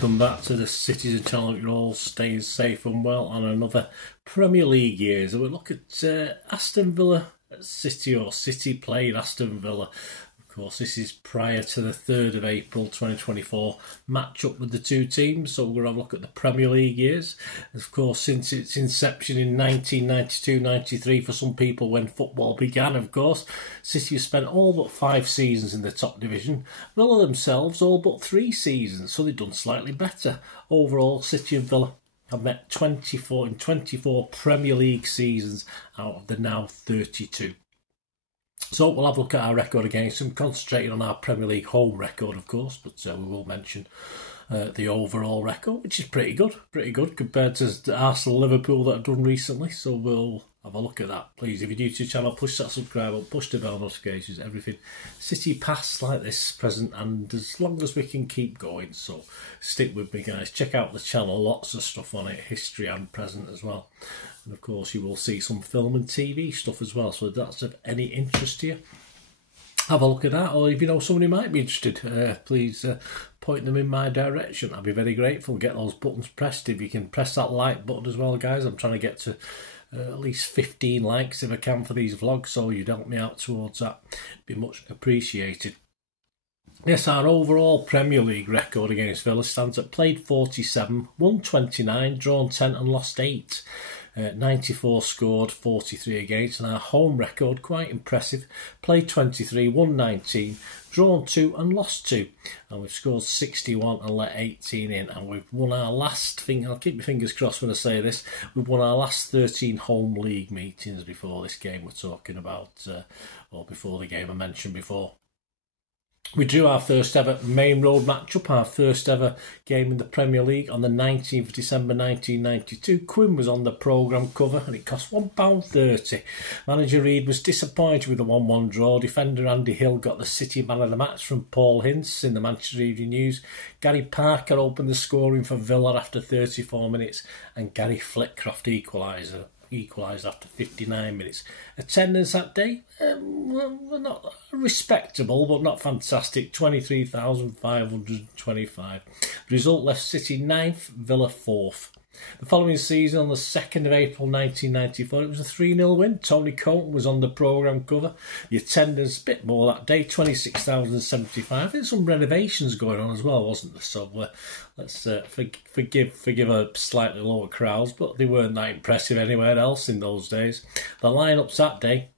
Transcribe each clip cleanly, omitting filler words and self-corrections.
welcome back to the Citizen channel. You're all staying safe and well on another Premier League year. So we look at Aston Villa at City, or City played Aston Villa. Of course, this is prior to the 3rd of April 2024 match up with the two teams. So we're going to have a look at the Premier League years. Of course, since its inception in 1992-93, for some people when football began, of course, City have spent all but 5 seasons in the top division. Villa themselves all but 3 seasons, so they've done slightly better. Overall, City and Villa have met 24 Premier League seasons out of the now 32. So we'll have a look at our record against them, concentrating on our Premier League home record, of course, but we will mention the overall record, which is pretty good compared to the Arsenal-Liverpool that I've done recently. So we'll have a look at that. Please, if you're new to the channel, push that subscribe button, push the bell notifications, everything. City past like this, present, and as long as we can keep going. So stick with me, guys. Check out the channel, lots of stuff on it, history and present as well. And of course, you will see some film and TV stuff as well. So if that's of any interest to you, have a look at that. Or if you know somebody who might be interested, please point them in my direction. I'd be very grateful. Get those buttons pressed. If you can press that like button as well, guys. I'm trying to get to at least 15 likes if I can for these vlogs, so you'd help me out towards that. Be much appreciated. Yes, our overall Premier League record against Villa stands at played 47, won 29, drawn 10 and lost 8. 94 scored, 43 against, and our home record, quite impressive. Played 23, won 19, drawn 2 and lost 2. And we've scored 61 and let 18 in. And we've won our last thing, I'll keep my fingers crossed when I say this, we've won our last 13 home league meetings before this game we're talking about, or before the game I mentioned before. We drew our first ever main road match-up, our first ever game in the Premier League on the 19th of December 1992. Quinn was on the programme cover and it cost £1.30. Manager Reid was disappointed with the 1-1 draw. Defender Andy Hill got the City man of the match from Paul Hince in the Manchester Evening News. Gary Parker opened the scoring for Villa after 34 minutes and Gary Flitcroft equalised after 59 minutes. Attendance that day, well, not respectable, but not fantastic, 23,525. The result left City 9th, Villa 4th. The following season, on the 2nd of April 1994, it was a 3-0 win. Tony Colton was on the programme cover. The attendance, a bit more that day, 26,075. There's some renovations going on as well, wasn't there? So let's forgive a slightly lower crowds, but they weren't that impressive anywhere else in those days. The lineups that day: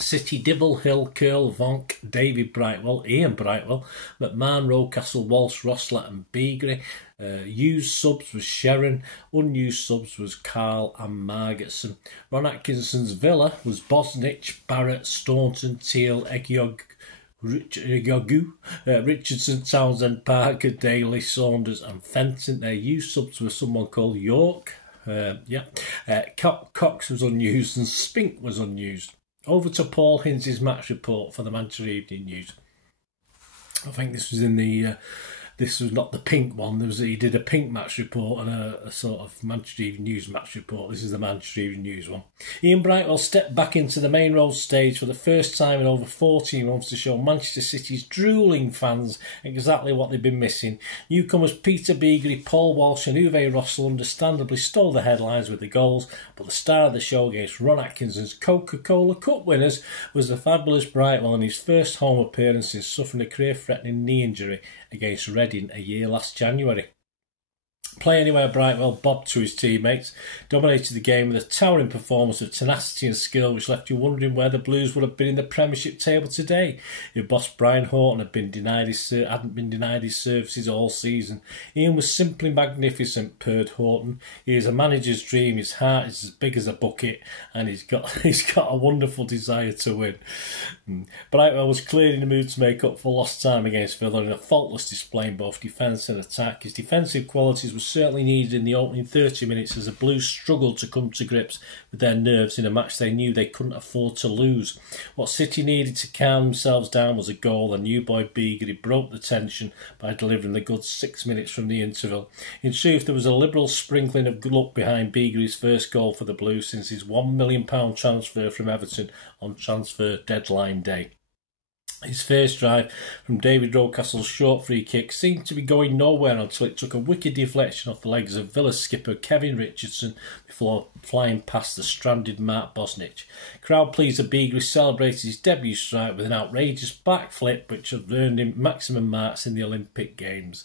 City, Dibble, Hill, Curl, Vonk, David Brightwell, Ian Brightwell, McMahon, Rocastle, Walsh, Rossler and Beagrie. Used subs was Sharon, unused subs was Carl and Margetson. Ron Atkinson's Villa was Bosnich, Barrett, Staunton, Teal, Richardson, Townsend, Parker, Daly, Saunders and Fenton. Their used subs were someone called York. Cox was unused and Spink was unused. Over to Paul Hince's match report for the Manchester Evening News. I think this was in the this was not the pink one. He did a pink match report and a sort of Manchester Evening News match report. This is the Manchester Evening News one. Ian Brightwell stepped back into the main road stage for the first time in over 14 months to show Manchester City's drooling fans exactly what they've been missing. Newcomers Peter Beagrie, Paul Walsh and Uwe Rossell understandably stole the headlines with the goals, but the star of the show against Ron Atkinson's Coca-Cola Cup winners was the fabulous Brightwell in his first home appearance since suffering a career-threatening knee injury against Reading a year last January. Play anywhere Brightwell bobbed to his teammates, dominated the game with a towering performance of tenacity and skill which left you wondering where the Blues would have been in the Premiership table today if boss Brian Horton hadn't been denied his services all season. Ian was simply magnificent, purred Horton. He is a manager's dream, his heart is as big as a bucket and he's got a wonderful desire to win. Brightwell was clearly in the mood to make up for lost time against Villa in a faultless display in both defence and attack. His defensive qualities were certainly needed in the opening 30 minutes as the Blues struggled to come to grips with their nerves in a match they knew they couldn't afford to lose. What City needed to calm themselves down was a goal, and new boy Beagrie broke the tension by delivering the good 6 minutes from the interval. In truth, there was a liberal sprinkling of luck behind Beagrie's first goal for the Blues since his £1 million transfer from Everton on transfer deadline day. His first drive from David Rocastle's short free kick seemed to be going nowhere until it took a wicked deflection off the legs of Villa skipper Kevin Richardson before flying past the stranded Marc Bosnich. Crowd pleaser Beagrie celebrated his debut strike with an outrageous backflip which had earned him maximum marks in the Olympic Games.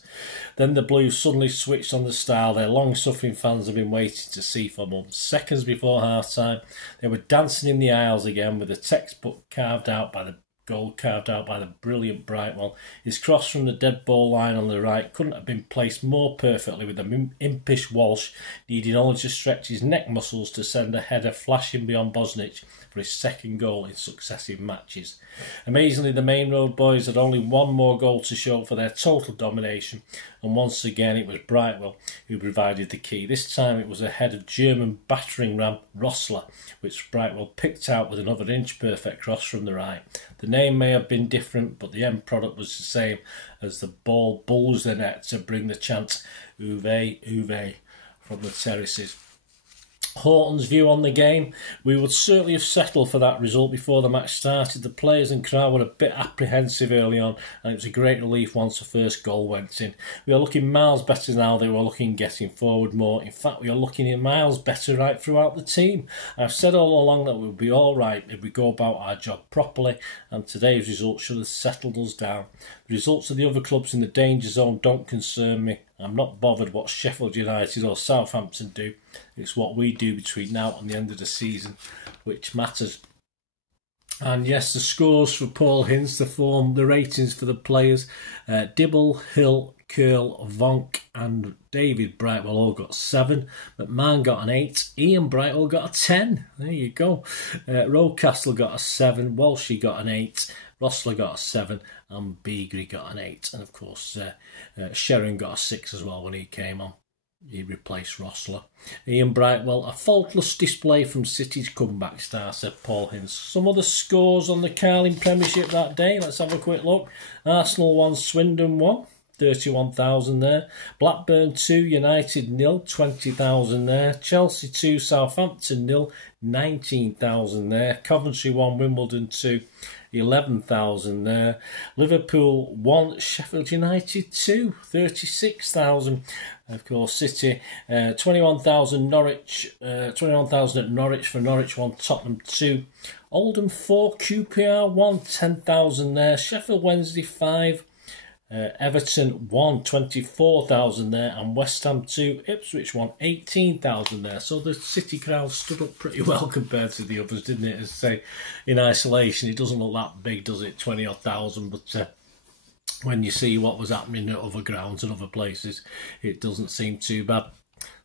Then the Blues suddenly switched on the style their long-suffering fans have been waiting to see for months. Seconds before half-time, they were dancing in the aisles again with the textbook goal carved out by the brilliant Brightwell. His cross from the dead ball line on the right couldn't have been placed more perfectly, with the impish Walsh needing only to stretch his neck muscles to send a header flashing beyond Bosnich for his second goal in successive matches. Amazingly, the Main Road boys had only one more goal to show for their total domination, and once again it was Brightwell who provided the key. This time it was a head of German battering ram Rossler, which Brightwell picked out with another inch-perfect cross from the right. The name may have been different, but the end product was the same as the ball bulls the net to bring the chant "Uwe, Uwe" from the terraces. Horton's view on the game: we would certainly have settled for that result before the match started. The players and crowd were a bit apprehensive early on, and it was a great relief once the first goal went in. We are looking miles better now than we were looking getting forward more. In fact, we are looking in miles better right throughout the team. I've said all along that we'll be all right if we go about our job properly, and today's result should have settled us down. The results of the other clubs in the danger zone don't concern me. I'm not bothered what Sheffield United or Southampton do. It's what we do between now and the end of the season which matters. And yes, the scores for Paul Hinds to form the ratings for the players. Dibble, Hill, Curl, Vonk and David Brightwell all got 7. McMahon got an 8. Ian Brightwell got a 10. There you go. Rocastle got a 7. Walshy got an 8. Rossler got a 7 and Beagrie got an 8. And of course, Sherrin got a 6 as well when he came on. He replaced Rossler. Ian Brightwell, a faultless display from City's comeback star, said Paul Hinds. Some other scores on the Carling Premiership that day. Let's have a quick look. Arsenal 1, Swindon 1. 31,000 there. Blackburn 2, United 0, 20,000 there. Chelsea 2, Southampton 0, 19,000 there. Coventry 1, Wimbledon 2, 11,000 there. Liverpool 1, Sheffield United 2, 36,000. Of course, City 21,000. Norwich 21,000 at Norwich for Norwich 1, Tottenham 2. Oldham 4, QPR 1, 10,000 there. Sheffield Wednesday 5. Everton 1, 24,000 there, and West Ham 2, Ipswich 1, 18,000 there. So the City crowd stood up pretty well compared to the others, didn't it? As say, in isolation, it doesn't look that big, does it? 20 odd thousand, but when you see what was happening at other grounds and other places, it doesn't seem too bad.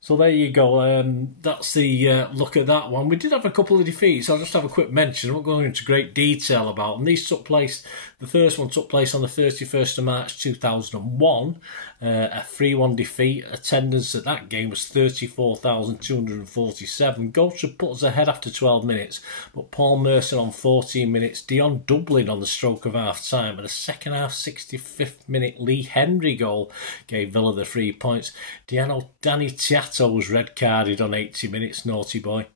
So there you go. That's the look at that one. We did have a couple of defeats. I'll just have a quick mention. I won't go into great detail about them. These took place, the first one took place on the 31st of March 2001. A 3-1 defeat. Attendance at that game was 34,247. Goals should put us ahead after 12 minutes, but Paul Mercer on 14 minutes, Dion Dublin on the stroke of half-time, and a second half 65th minute Lee Henry goal gave Villa the 3 points. Danny Tiato was red-carded on 80 minutes, naughty boy.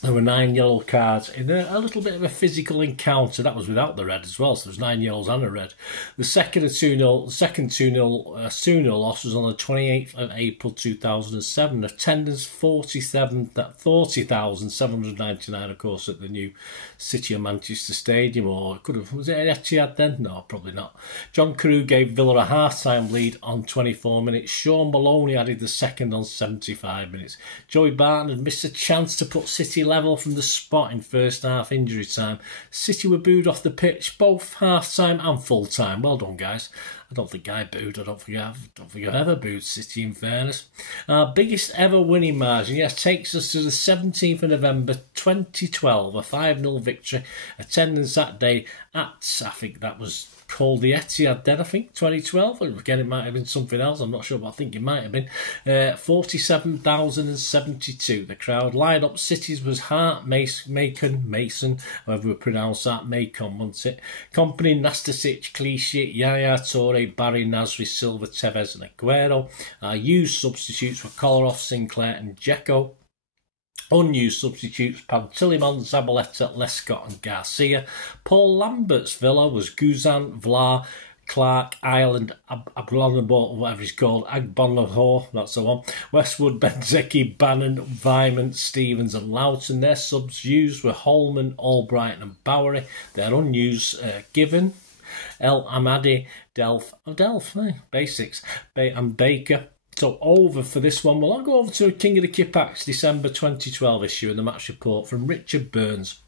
There were 9 yellow cards in a little bit of a physical encounter. That was without the red as well, so there was 9 yellows and a red. The second 2-0 loss was on the 28th of April 2007. Attendance 40,799, of course, at the new City of Manchester Stadium, or it could have, was it Etihad then? No, probably not. John Carew gave Villa a half-time lead on 24 minutes. Sean Maloney added the second on 75 minutes. Joey Barton had missed a chance to put City level from the spot in first half injury time. City were booed off the pitch, both half-time and full-time. Well done, guys. I don't think I booed. I don't think I've ever booed City, in fairness. Our biggest ever winning margin, yes, takes us to the 17th of November 2012, a 5-0 victory. Attendance that day at, I think that was called the Etihad then, I think, 2012. Again, it might have been something else, I'm not sure, but I think it might have been. 47,072. The crowd lined up. City's was Hart, Mason, however we pronounce that, Macon, wasn't it? Company, Nastasic, Clichy, Yaya Toure, Barry, Nasri, Silva, Tevez and Aguero. Our used substitutes were Kolarov, Sinclair and Dzeko. Unused substitutes: Pantilimon, Zabaleta, Lescott and Garcia. Paul Lambert's Villa was Guzan, Vlar, Clark, Ireland, Ablonabo, whatever he's called, Agbonlahor, that's the one. Westwood, Benzeki, Bannon, Vyman, Stevens and Loughton. Their subs used were Holman, Albright and Bowery. Their unused, Given, El Amadi, Delph, Basics, and Baker. So over for this one. Well, I'll go over to King of the Kippax December 2012 issue and the match report from Richard Burns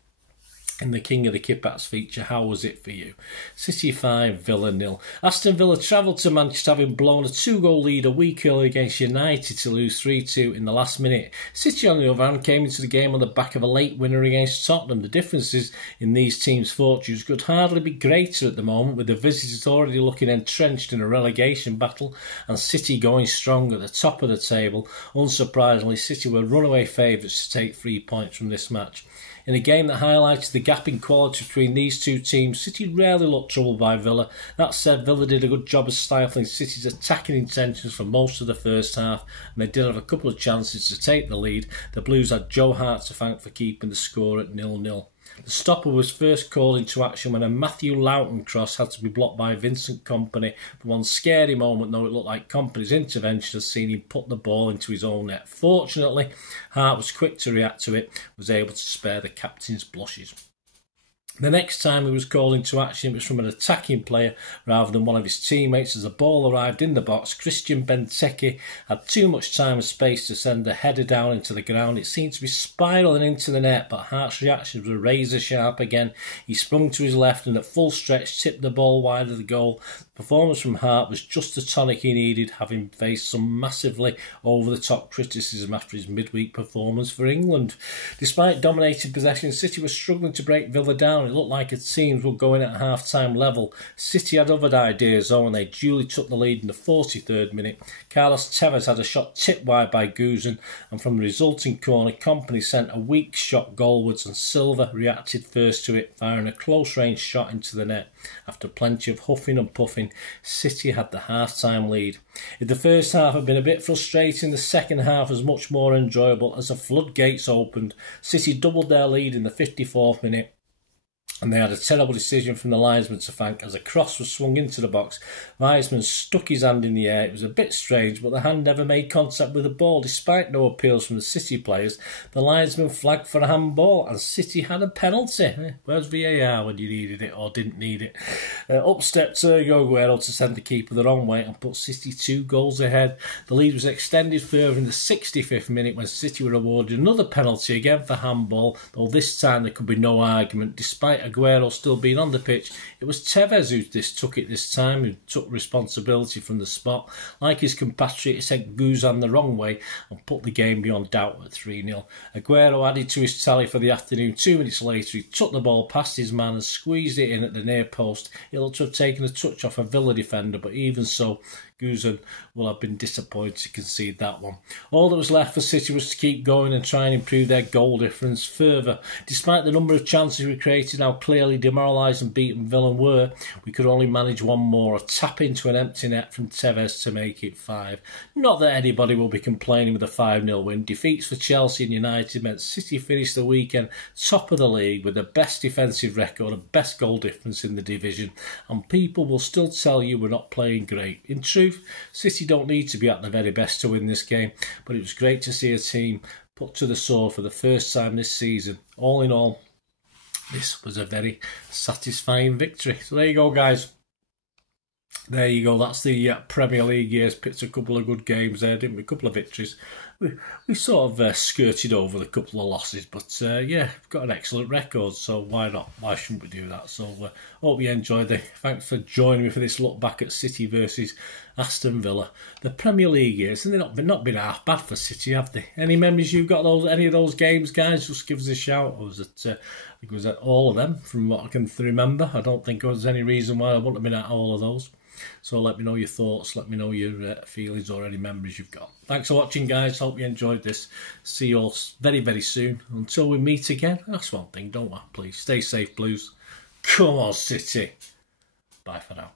in the King of the Kippax feature. How was it for you? City 5, Villa 0. Aston Villa travelled to Manchester having blown a 2-goal lead a week earlier against United to lose 3-2 in the last minute. City, on the other hand, came into the game on the back of a late winner against Tottenham. The differences in these teams' fortunes could hardly be greater at the moment, with the visitors already looking entrenched in a relegation battle and City going strong at the top of the table. Unsurprisingly, City were runaway favourites to take 3 points from this match. In a game that highlighted the gap in quality between these two teams, City rarely looked troubled by Villa. That said, Villa did a good job of stifling City's attacking intentions for most of the first half, and they did have a couple of chances to take the lead. The Blues had Joe Hart to thank for keeping the score at 0-0. The stopper was first called into action when a Matthew Loughton cross had to be blocked by Vincent Kompany. For one scary moment, though, it looked like Kompany's intervention had seen him put the ball into his own net. Fortunately, Hart was quick to react to it, was able to spare the captain's blushes. The next time he was called into action, it was from an attacking player rather than one of his teammates. As the ball arrived in the box, Christian Benteke had too much time and space to send the header down into the ground. It seemed to be spiralling into the net, but Hart's reactions were razor sharp again. He sprung to his left and at full stretch tipped the ball wide of the goal. The performance from Hart was just the tonic he needed, having faced some massively over-the-top criticism after his midweek performance for England. Despite dominating possession, City was struggling to break Villa down. It looked like its teams were going at half-time level. City had other ideas though, and they duly took the lead in the 43rd minute. Carlos Tevez had a shot tipped wide by Guzan, and from the resulting corner, Kompany sent a weak shot goalwards, and Silva reacted first to it, firing a close-range shot into the net. After plenty of huffing and puffing, City had the half-time lead. If the first half had been a bit frustrating, the second half was much more enjoyable as the floodgates opened. City doubled their lead in the 54th minute. And they had a terrible decision from the linesman to thank as a cross was swung into the box. Weisman stuck his hand in the air. It was a bit strange, but the hand never made contact with the ball. Despite no appeals from the City players, the linesman flagged for a handball and City had a penalty. Where's VAR when you needed it or didn't need it? Up stepped Sergio Aguero to send the keeper the wrong way and put City 2 goals ahead. The lead was extended further in the 65th minute when City were awarded another penalty, again for handball, though this time there could be no argument. Despite Aguero still being on the pitch, it was Tevez who took it this time, who took responsibility from the spot. Like his compatriot, he sent Guzan the wrong way and put the game beyond doubt at 3-0. Aguero added to his tally for the afternoon. 2 minutes later, he took the ball past his man and squeezed it in at the near post. It looked to have taken a touch off a Villa defender, but even so, Guzan will have been disappointed to concede that one. All that was left for City was to keep going and try and improve their goal difference further. Despite the number of chances we created, how clearly demoralised and beaten Villa were, we could only manage one more, a tap into an empty net from Tevez to make it 5. Not that anybody will be complaining with a 5-0 win. Defeats for Chelsea and United meant City finished the weekend top of the league with the best defensive record and best goal difference in the division, and people will still tell you we're not playing great. In truth, City don't need to be at the very best to win this game, but it was great to see a team put to the sword for the first time this season. All in all, this was a very satisfying victory. So there you go, guys. There you go. That's the Premier League years. Picked a couple of good games there, didn't we? A couple of victories. We sort of skirted over the couple of losses, but yeah, we've got an excellent record, so why not? Why shouldn't we do that? So hope you enjoyed it. Thanks for joining me for this look back at City versus Aston Villa. The Premier League years, and they've not been half bad for City, have they? Any memories you've got any of those games, guys? Just give us a shout. Or was it? I think it was at all of them, from what I can remember. I don't think there was any reason why I wouldn't have been at all of those. So let me know your thoughts, let me know your feelings or any memories you've got. Thanks for watching, guys. Hope you enjoyed this. See you all very, very soon. Until we meet again, that's one thing, don't we? Please stay safe, Blues. Come on, City. Bye for now.